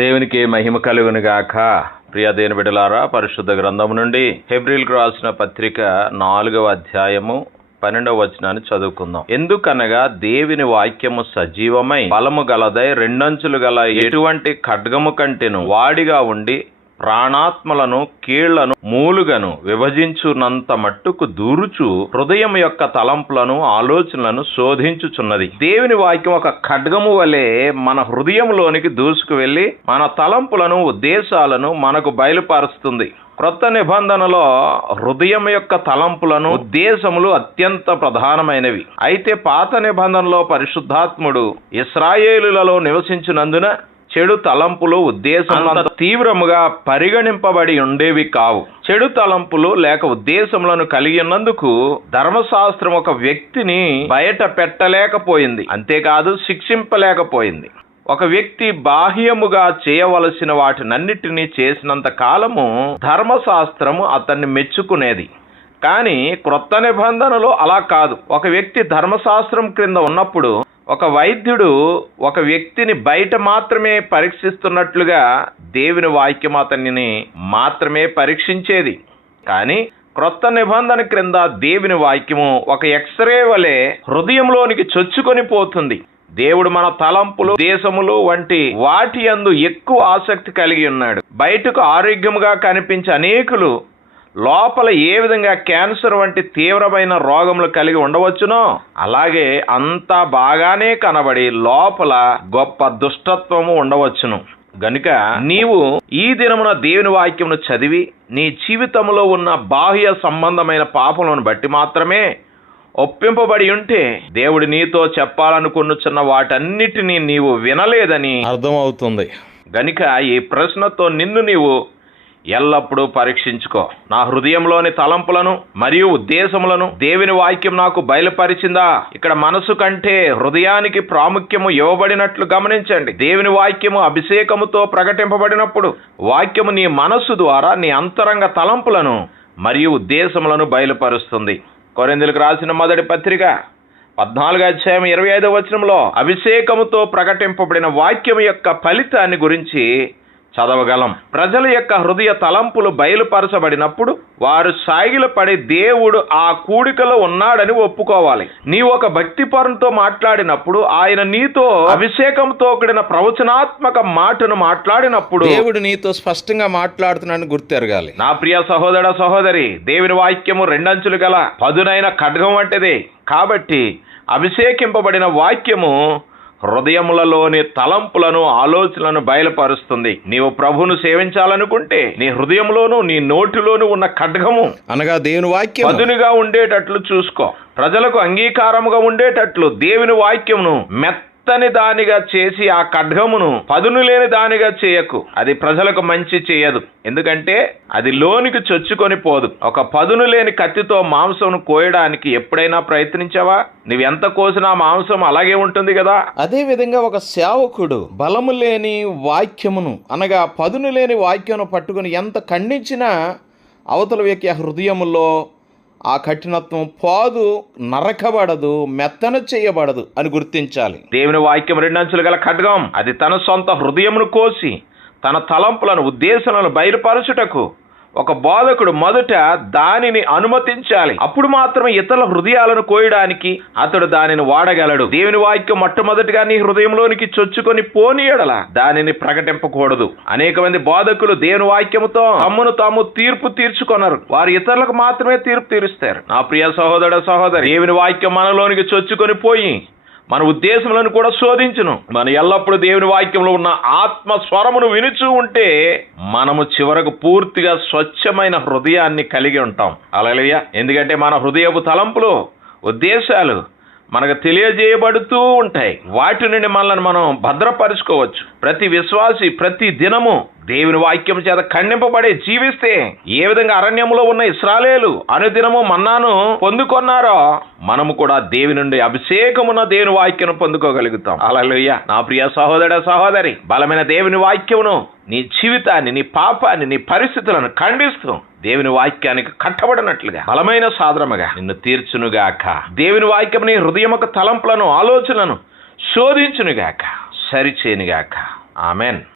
దేవునికి మహిమ కలుగునుగాక. ప్రియ దేని బిడలారా పరిశుద్ధ గ్రంథం నుండి హెబ్రిల్కు రాసిన పత్రిక నాలుగవ అధ్యాయము పన్నెండవ వచనాన్ని చదువుకుందాం. ఎందుకనగా దేవుని వాక్యము సజీవమై బలము గలదై రెండంచులు గల ఎటువంటి ఖడ్గము కంటెను వాడిగా ఉండి ప్రాణాత్మలను కీళ్ళను మూలుగను విభజించునంత మట్టుకు దూరుచు హృదయం యొక్క తలంపులను ఆలోచనలను శోధించుచున్నది. దేవుని వాక్యం ఒక ఖడ్గము వలె మన హృదయంలోనికి దూసుకు వెళ్ళి మన తలంపులను ఉద్దేశాలను మనకు బయలుపరుస్తుంది. క్రొత్త నిబంధనలో హృదయం యొక్క తలంపులను ఉద్దేశములు అత్యంత ప్రధానమైనవి. అయితే పాత నిబంధనలో పరిశుద్ధాత్ముడు ఇస్రాయేలులలో నివసించినందున చెడు తలంపులు ఉద్దేశములు అంత తీవ్రముగా పరిగణింపబడి ఉండేవి కావు. చెడు తలంపులు లేక ఉద్దేశములను కలిగి ఉన్నందుకు ధర్మశాస్త్రం ఒక వ్యక్తిని బయట పెట్టలేకపోయింది. అంతేకాదు శిక్షింపలేకపోయింది. ఒక వ్యక్తి బాహ్యముగా చేయవలసిన వాటినన్నిటినీ చేసినంత కాలము ధర్మశాస్త్రము అతన్ని మెచ్చుకునేది. కానీ క్రొత్త నిబంధనలో అలా కాదు. ఒక వ్యక్తి ధర్మశాస్త్రం క్రింద ఉన్నప్పుడు ఒక వైద్యుడు ఒక వ్యక్తిని బయట మాత్రమే పరీక్షిస్తున్నట్లుగా దేవుని వాక్యం అతనిని మాత్రమే పరీక్షించేది. కానీ క్రొత్త నిబంధన క్రింద దేవుని వాక్యము ఒక ఎక్స్రే వలె హృదయంలోనికి చొచ్చుకొని పోతుంది. దేవుడు మన తలంపులు దేశములు వంటి వాటి యందు ఎక్కువ ఆసక్తి కలిగి ఉన్నాడు. బయటకు ఆరోగ్యముగా కనిపించే అనేకులు లోపల ఏ విధంగా క్యాన్సర్ వంటి తీవ్రమైన రోగములు కలిగి ఉండవచ్చునో అలాగే అంతా బాగానే కనబడి లోపల గొప్ప దుష్టత్వము ఉండవచ్చును. గనుక నీవు ఈ దినమున దేవుని వాక్యమును చదివి నీ జీవితంలో ఉన్న బాహ్య సంబంధమైన పాపములను బట్టి మాత్రమే ఒప్పింపబడి ఉంటే దేవుడు నీతో చెప్పాలనుకున్నుచున్న వాటన్నిటినీ నీవు వినలేదని అర్థమవుతుంది. గనుక ఈ ప్రశ్నతో నిన్ను నీవు ఎల్లప్పుడూ పరీక్షించుకో. నా హృదయంలోని తలంపులను మరియు ఉద్దేశములను దేవుని వాక్యం నాకు బయలుపరిచిందా? ఇక్కడ మనసు కంటే హృదయానికి ప్రాముఖ్యము ఇవ్వబడినట్లు గమనించండి. దేవుని వాక్యము అభిషేకముతో ప్రకటింపబడినప్పుడు వాక్యము నీ మనస్సు ద్వారా నీ అంతరంగ తలంపులను మరియు ఉద్దేశములను బయలుపరుస్తుంది. కొరిందులకు రాసిన మొదటి పత్రిక పద్నాలుగు అధ్యాయం ఇరవై ఐదవ వచనంలో అభిషేకముతో ప్రకటింపబడిన వాక్యం యొక్క ఫలితాన్ని గురించి చదవగలం. ప్రజల యొక్క హృదయ తలంపులు బయలుపరచబడినప్పుడు వారు సాగిలపడి దేవుడు ఆ కూడికలో ఉన్నాడని ఒప్పుకోవాలి. నీ ఒక భక్తి పరునితో మాట్లాడినప్పుడు ఆయన నీతో అభిషేకంతో కూడిన ప్రవచనాత్మక మాటను మాట్లాడినప్పుడు దేవుడు నీతో స్పష్టంగా మాట్లాడుతున్నాడని గుర్తెరగాలి. నా ప్రియ సహోదర సహోదరి దేవుని వాక్యము రెండంచులు గల పదునైన ఖడ్గం వంటిది. కాబట్టి అభిషేకింపబడిన వాక్యము హృదయములలోని తలంపులను ఆలోచనలను బయలుపరుస్తుంది. నీవు ప్రభువును సేవించాలనుకుంటే నీ హృదయంలోను నీ నోటిలోను ఉన్న ఖడ్గము అనగా దేవుని వాక్యం పదునుగా ఉండేటట్లు చూసుకో. ప్రజలకు అంగీకారముగా ఉండేటట్లు దేవుని వాక్యమును మెత్తని దానిగా చేసి ఆ ఖడ్గమును పదును లేని దానిగా చేయకు. అది ప్రజలకు మంచి చేయదు. ఎందుకంటే అది లోనికి చొచ్చుకొని పోదు. ఒక పదును లేని కత్తితో మాంసం కోయడానికి ఎప్పుడైనా ప్రయత్నించావా? నువ్వెంత కోసినా మాంసం అలాగే ఉంటుంది కదా? అదే విధంగా ఒక సేవకుడు బలము లేని వాక్యమును అనగా పదును లేని వాక్యమును పట్టుకుని ఎంత ఖండించినా అవతల వ్యక్తి హృదయములో ఆ కఠినత్వం పాదు నరకబడదు మెత్తన చేయబడదు అని గుర్తించాలి. దేవుని వాక్యం రెండంచులు గల ఖడ్గం అది తన సొంత హృదయమును కోసి తన తలంపులను ఉద్దేశాలను బయలుపరచుటకు ఒక బోధకుడు మొదట దానిని అనుమతించాలి. అప్పుడు మాత్రమే ఇతరుల హృదయాలను కోయడానికి అతడు దానిని వాడగలడు. దేవుని వాక్యం మొట్టమొదటిగా నీ హృదయంలోనికి చొచ్చుకొని పోనీయడల దానిని ప్రకటింపకూడదు. అనేక మంది బోధకులు దేవుని వాక్యముతో తమ్మును తాము తీర్పు తీర్చుకొనరు. వారు ఇతరులకు మాత్రమే తీర్పు తీరుస్తారు. నా ప్రియ సహోదర సహోదరి దేవుని వాక్యం మనలోనికి చొచ్చుకొని పోయి మన ఉద్దేశములను కూడా శోధించును. మన ఎల్లప్పుడూ దేవుని వాక్యంలో ఉన్న ఆత్మ స్వరమును వినుచూ ఉంటే మనము చివరకు పూర్తిగా స్వచ్ఛమైన హృదయాన్ని కలిగి ఉంటాం. అలాగే ఎందుకంటే మన హృదయపు తలంపులు ఉద్దేశాలు మనకు తెలియజేయబడుతూ ఉంటాయి. వాటి నుండి మనల్ని మనం భద్రపరుచుకోవచ్చు. ప్రతి విశ్వాసి ప్రతి దినము దేవుని వాక్యం చేత ఖండింపబడి జీవిస్తే ఏ విధంగా అరణ్యంలో ఉన్న ఇస్రాలేలు అనుదినము మన్నాను పొందుకున్నారో మనము కూడా దేవి నుండి అభిషేకమున్న దేవుని వాక్యం పొందుకోగలుగుతాం. అలలుయ్య నా ప్రియ సహోదర సహోదరి బలమైన దేవుని వాక్యమును నీ జీవితాన్ని నీ పాపాన్ని నీ పరిస్థితులను ఖండిస్తూ దేవుని వాక్యానికి కట్టబడినట్లుగా. బలమైన సాధనముగా నిన్ను తీర్చునుగాక. దేవుని వాక్యం నీ హృదయముఖ తలంపులను ఆలోచనలను శోధించునుగాక. సరిచేనుగాక ఆమెన్.